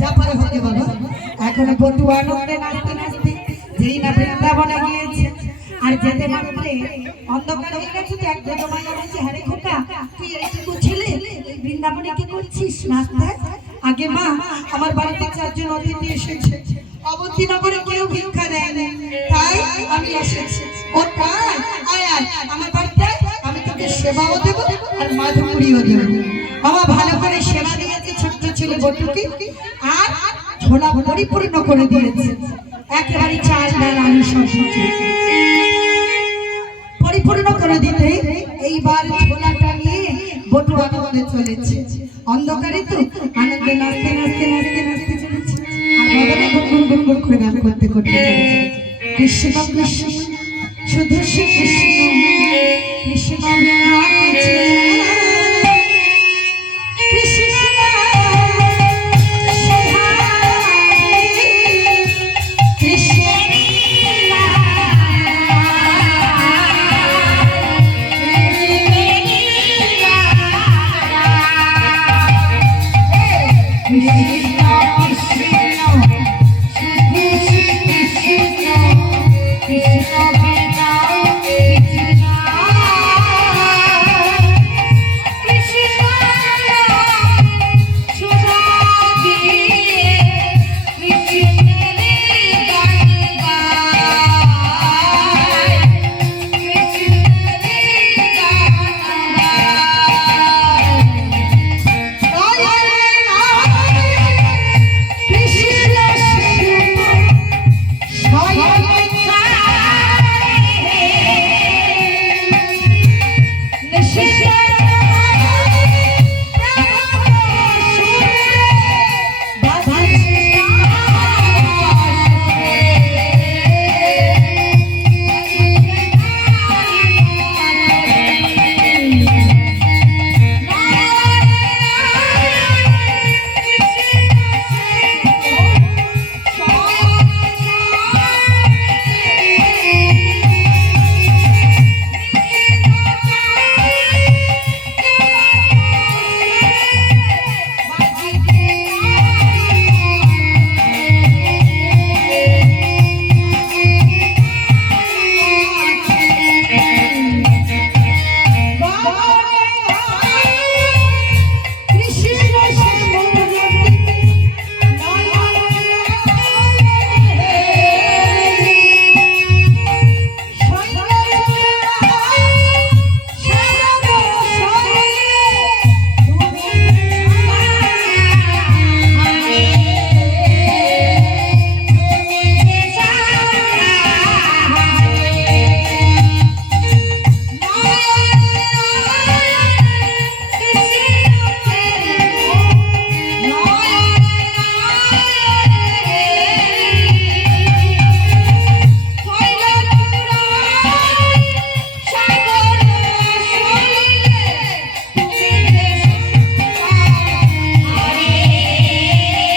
তারপরে হতে বলো। এখন বটু আনন্দে নাচতে নাচতে যেই না বৃন্দাবনে গিয়েছে। আর যেতে মাত্রে অন্ধকার হয়ে গেছে তো এক হ্যাঁ খোকা। তুই এইটুকু ছেলে, বৃন্দাবনে কি করছিস? নাচতে? আগে মা, আমার বাড়িতে চারজন অতিথি এসেছে। অবতীনগরে কেউ ভিক্ষা দেয়নি। তাই আমি এসেছি। ও তাই? আয় আয়। আমার বাড়িতে আমি তোকে সেবাও দেবো আর মাধুরীও দেবো। বাবা, ভালো করে সেবা ছেলে বটুকে, আর ঝোলা পরিপূর্ণ করে দিয়েছে। একেবারে চাল ডাল আলু পরিপূর্ণ করে দিতে, এইবার ঝোলাটা নিয়ে বটু আনন্দে চলেছে। অন্ধকারে তো আনন্দে নাচতে নাচতে নাচতে নাচতে চলেছে। আর গুনগুন গুনগুন করে গান করতে করতে কৃষ্ণ কৃষ্ণ, শুধু শ্রী কৃষ্ণ কৃষ্ণ You.